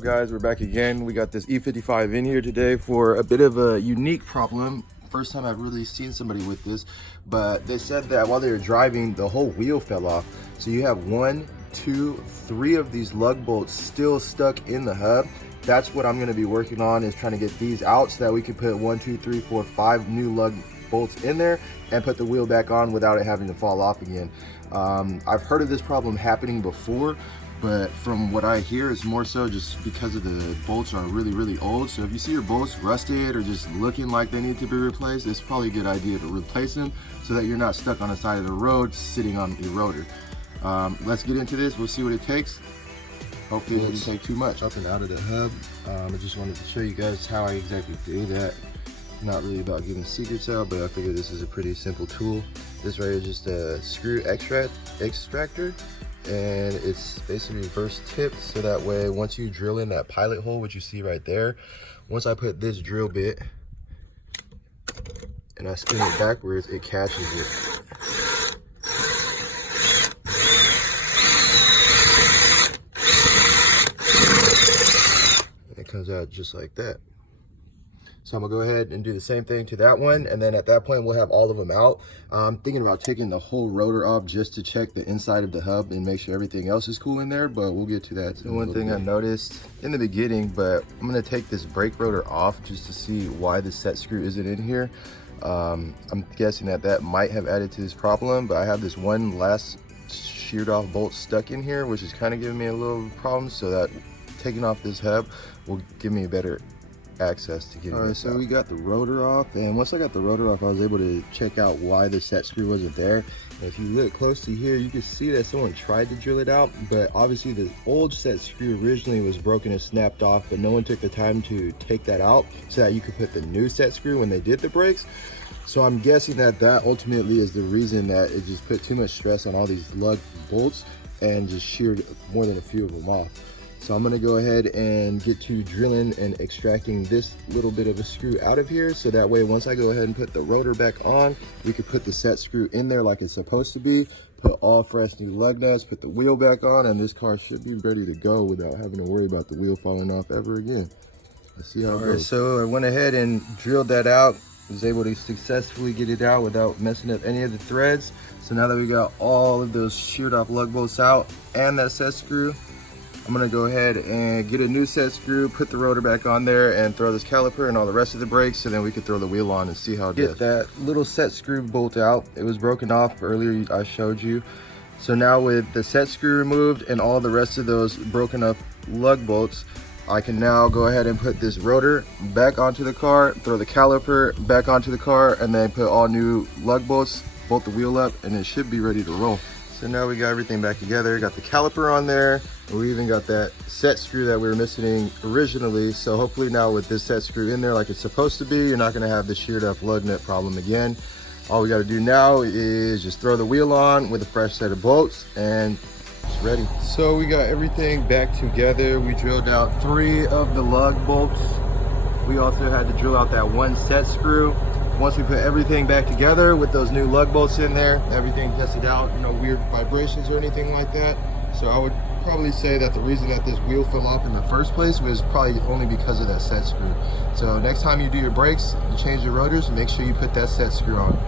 up, guys? We're back again. We got this E55 in here today for a bit of a unique problem. First time I've really seen somebody with this, but they said that while they were driving, the whole wheel fell off. So you have 1, 2, 3 of these lug bolts still stuck in the hub. That's what I'm going to be working on, is trying to get these out so that we can put 1, 2, 3, 4, 5 new lug bolts in there and put the wheel back on without it having to fall off again. I've heard of this problem happening before, but from what I hear, it's more so just because of the bolts are really old. So if you see your bolts rusted or just looking like they need to be replaced, it's probably a good idea to replace them so that you're not stuck on the side of the road sitting on your rotor. Let's get into this. We'll see what it takes. Hopefully it doesn't take too much. Up and out of the hub. I just wanted to show you guys how I exactly do that. Not really about giving secrets out, but I figure this is a pretty simple tool. This right here is just a screw extractor, and it's basically reverse tipped, so that way once you drill in that pilot hole, which you see right there, once I put this drill bit and I spin it backwards, it catches it. And it comes out just like that. So I'm gonna go ahead and do the same thing to that one, and then at that point we'll have all of them out. I'm thinking about taking the whole rotor off just to check the inside of the hub and make sure everything else is cool in there, but we'll get to that. So one thing I noticed in the beginning, but I'm gonna take this brake rotor off just to see why the set screw isn't in here. I'm guessing that might have added to this problem, but I have this one last sheared off bolt stuck in here, which is kind of giving me a little problem, so that taking off this hub will give me a better access to getting this out. So we got the rotor off, and once I got the rotor off, I was able to check out why the set screw wasn't there. And if you look closely here, you can see that someone tried to drill it out, but obviously the old set screw originally was broken and snapped off, but no one took the time to take that out so that you could put the new set screw when they did the brakes. So I'm guessing that ultimately is the reason that it just put too much stress on all these lug bolts and just sheared more than a few of them off. So I'm gonna go ahead and get to drilling and extracting this little bit of a screw out of here, so that way once I go ahead and put the rotor back on, we can put the set screw in there like it's supposed to be, put all fresh new lug nuts, put the wheel back on, and this car should be ready to go without having to worry about the wheel falling off ever again. Let's see how it goes. So I went ahead and drilled that out, was able to successfully get it out without messing up any of the threads. So now that we got all of those sheared off lug bolts out and that set screw, I'm gonna go ahead and get a new set screw, put the rotor back on there, and throw this caliper and all the rest of the brakes, so then we can throw the wheel on and see how it does. Get that little set screw bolt out. It was broken off earlier, I showed you. So now with the set screw removed and all the rest of those broken up lug bolts, I can now go ahead and put this rotor back onto the car, throw the caliper back onto the car, and then put all new lug bolts, bolt the wheel up, and it should be ready to roll. So now we got everything back together, got the caliper on there, and we even got that set screw that we were missing originally. So hopefully now with this set screw in there like it's supposed to be, you're not gonna have the sheared up lug nut problem again. All we gotta do now is just throw the wheel on with a fresh set of bolts, and it's ready. So we got everything back together. We drilled out 3 of the lug bolts. We also had to drill out that one set screw. Once we put everything back together with those new lug bolts in there, everything tested out, no weird vibrations or anything like that. So I would probably say that the reason that this wheel fell off in the first place was probably only because of that set screw. So next time you do your brakes, you change your rotors, make sure you put that set screw on.